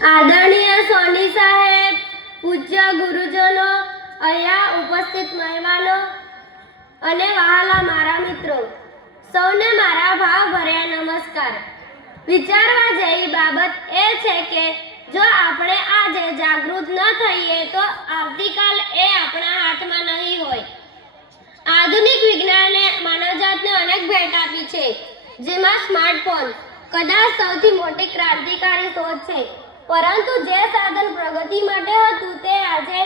આદરણીય સોની સાહેબ, પૂજ્ય ગુરુજનો, અહીંયા ઉપસ્થિત મહેમાનો અને વહાલા મારા મિત્રો, સૌને મારા ભાવભર્યા નમસ્કાર. વિચારવા જેવી બાબત એ છે કે જો આપણે આજે જાગૃત ન થઈએ તો આવતીકાલ એ આપણા હાથમાં નહીં હોય. આધુનિક વિજ્ઞાને માનવજાતને અનેક ભેટ આપી છે, જેમાં સ્માર્ટફોન કદાચ સૌથી મોટી ક્રાંતિકારી શોધ છે. પરંતુ જે સાધન પ્રગતિ માટે હતું તે આજે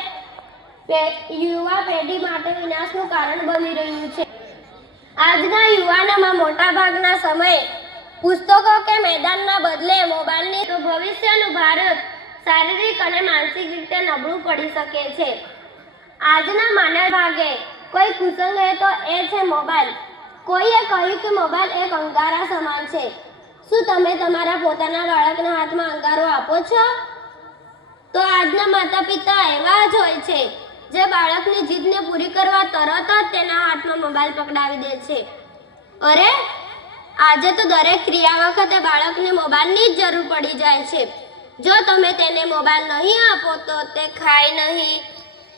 યુવા પેઢી માટે વિનાશનું કારણ બની રહ્યું છે. આજના યુવાનોમાં મોટાભાગના સમયે પુસ્તકો કે મેદાનના બદલે મોબાઈલની તો ભવિષ્યનું ભારત શારીરિક અને માનસિક રીતે નબળું પડી શકે છે. આજના માનવ ભાગે કોઈ કુસંગ હે તો એ છે મોબાઈલ. કોઈએ કહ્યું કે મોબાઈલ એક અંગારા સમાન છે. શું તમે તમારા પોતાના બાળકના હાથમાં અંગારો આપો છો? તો આજના માતા પિતા એવા જ હોય છે જે બાળકની જીદને પૂરી કરવા તરત જ તેના હાથમાં મોબાઈલ પકડાવી દે છે. અરે, આજે તો દરેક ક્રિયા વખતે બાળકને મોબાઈલની જ જરૂર પડી જાય છે. જો તમે તેને મોબાઈલ નહીં આપો તો તે ખાય નહીં,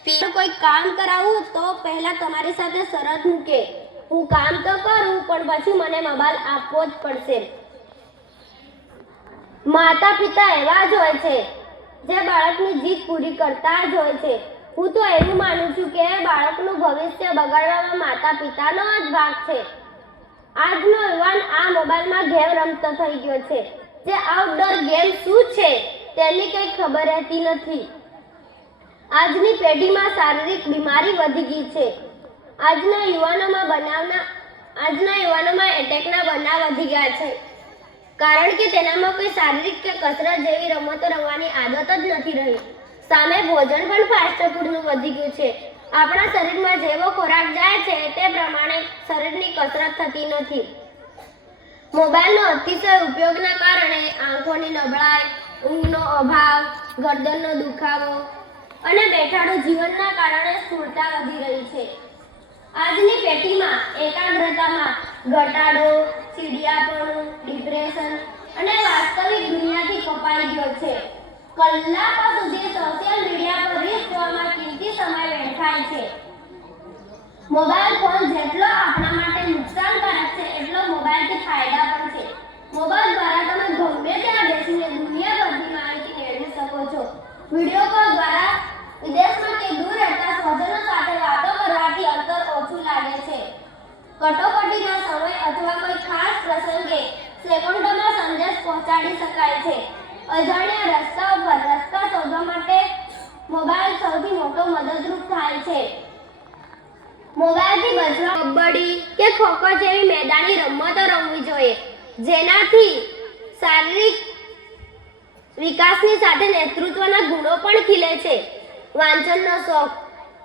પીએ. કોઈ કામ કરાવું તો પહેલા તમારી સાથે શરત મૂકે, હું કામ તો કરું પણ પછી મને મોબાઈલ આપવો જ પડશે. માતા પિતા એવા જ હોય છે જે બાળકની જીદ પૂરી કરતા જ હોય છે. હું તો એવું માનું છું કે બાળકનું ભવિષ્ય બગાડવામાં માતા પિતાનો જ ભાગ છે. આજનો યુવાન આ મોબાઈલમાં ગેમ રમતો થઈ ગયો છે. જે આઉટડોર ગેમ શું છે તેની કંઈ ખબર રહેતી નથી. આજની પેઢીમાં શારીરિક બીમારી વધી ગઈ છે. આજના યુવાનોમાં એટેકના બનાવ વધી ગયા છે, કારણ કે તેનામાં કોઈ શારીરિક કે કસરત જેવી રમતો રમવાની આદત જ નથી રહી. સામે ભોજન પણ ફાસ્ટ ફૂડનું વધી ગયું છે. આપણા શરીરમાં જેવો ખોરાક જાય છે તે પ્રમાણે શરીરની કસરત થતી નથી. મોબાઈલનો અતિશય ઉપયોગના કારણે આંખોની નબળાઈ, ઊંઘનો અભાવ, ગરદનનો દુખાવો અને બેઠાડું જીવનના કારણે સ્થૂળતા વધી રહી છે. આજની પેઢીમાં એકાગ્રતામાં ઘટાડો, ચીડિયાપણું, ડિપ્રેશન અને વાસ્તવિક દુનિયાથી કપાઈ ગયો છે. કલાકો સુધી સોશિયલ મીડિયા પર રીલ્સ જોવામાં કિંમતી સમય વેડફાય છે. મોબાઈલ ફોન જેટલો આપણા માટે નુકસાનકારક છે એટલો મોબાઈલથી ફાયદા પણ છે. મોબાઈલ દ્વારા તમે ગમે ત્યાં બેસીને દુનિયાભરની માહિતી મેળવી શકો છો. વિડીયો કોલ દ્વારા વિદેશમાં કે દૂર રહેતા સ્વજનો સાથે વાતો કરવાથી અંતર ઓછું લાગે છે. કટોકટીના સમય અથવા કોઈ ખાસ પ્રસંગે સેકન્ડોમાં સંદેશ પહોંચાડી શકાય છે. અજાણ્યા રસ્તા ઉપર રસ્તા શોધવા માટે મોબાઈલ સૌથી મોટો મદદરૂપ થાય છે. મોબાઈલથી બચવા કબડ્ડી કે ખોખો જેવી મેદાની રમતો રમવી જોઈએ, જેનાથી શારીરિક વિકાસની સાથે નેતૃત્વના ગુણો પણ ખીલે છે. વાંચનનો શોખ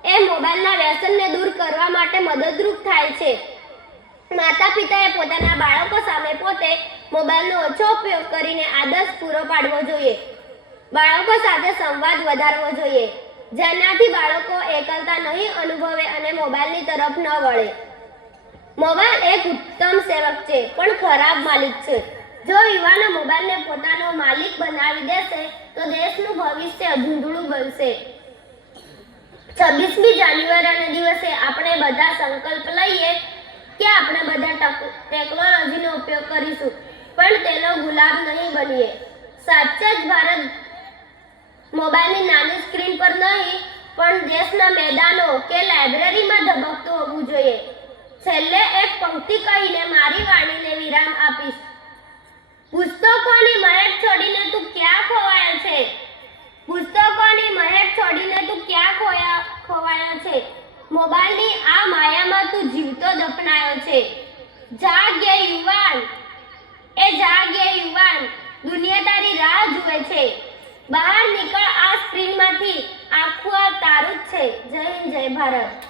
એ મોબાઈલના વ્યસનને દૂર કરવા માટે મદદરૂપ થાય છે. માતા પિતાએ પોતાના બાળકો સામે પોતે મોબાઈલનો ઓછો ઉપયોગ કરીને આદર્શ પૂરો પાડવો જોઈએ. બાળકો સાથે સંવાદ વધારવો જોઈએ, જેનાથી બાળકો એકલતા નહીં અનુભવે અને મોબાઈલની તરફ ન વળે. મોબાઈલ એક ઉત્તમ સેવક છે પણ ખરાબ માલિક છે. જો યુવાનો મોબાઈલને પોતાનો માલિક બનાવી દેશે તો દેશનું ભવિષ્ય ધૂંધળું બનશે. 26મી જાન્યુઆરીના દિવસે આપણે બધા સંકલ્પ લઈએ કે આપણે બધા ટેકનોલોજીનો ઉપયોગ કરીશું, પણ તેનો ગુલામ નહીં બનીએ. સાચા જ ભારત મોબાઈલની નાની સ્ક્રીન પર નહીં પણ દેશના મેદાનો કે લાઇબ્રેરીમાં ધબકતું હોવું જોઈએ. છેલ્લે એક પંક્તિ કહીને મારી વાણીને વિરામ આપીશ. પુસ્તકોની મહેક છોડીને તું ક્યાં ખોવાયો છે? પુસ્તકોની મહેક છોડીને તું ક્યાં ખોવાયો છે? મોબાઈલની આ માયામાં તું જીવતો દફનાયો છે. જાગ્ય યુવાન, જાગ્ય યુવાન, દુનિયા તારી રાહ જુએ છે. બહાર નીકળ આ સ્ક્રીનમાંથી, આખું આ તારું જ છે. જય હિન્દ, જય ભારત.